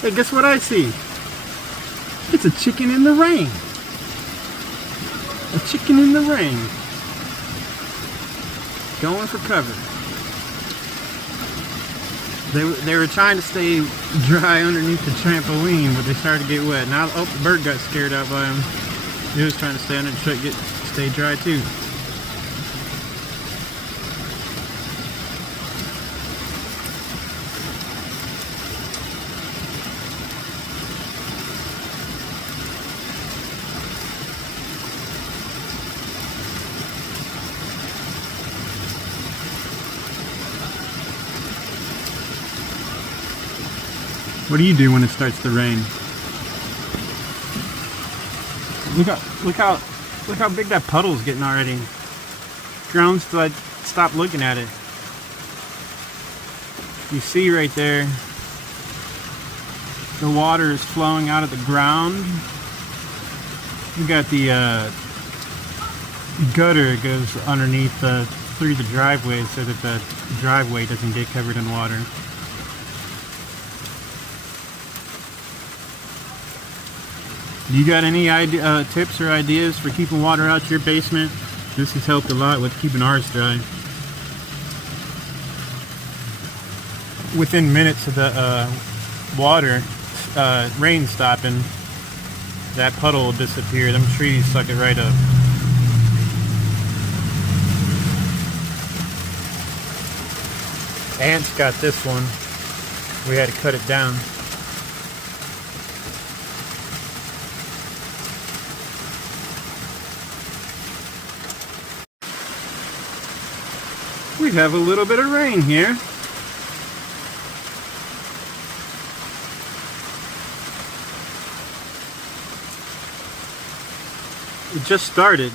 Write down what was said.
Hey, guess what I see? It's a chicken in the rain. A chicken in the rain. Going for cover. They were trying to stay dry underneath the trampoline, but they started to get wet. Now, oh, the bird got scared out by him. He was trying to stay under the truck, stay dry too. What do you do when it starts to rain? Look how big that puddle's getting already. Drones, like, stop looking at it. You see right there, the water is flowing out of the ground. You got the gutter goes underneath through the driveway so that the driveway doesn't get covered in water. You got any tips or ideas for keeping water out your basement? This has helped a lot with keeping ours dry. Within minutes of the rain stopping, that puddle will disappear. Them trees suck it right up. Ants got this one. We had to cut it down. We have a little bit of rain here. It just started.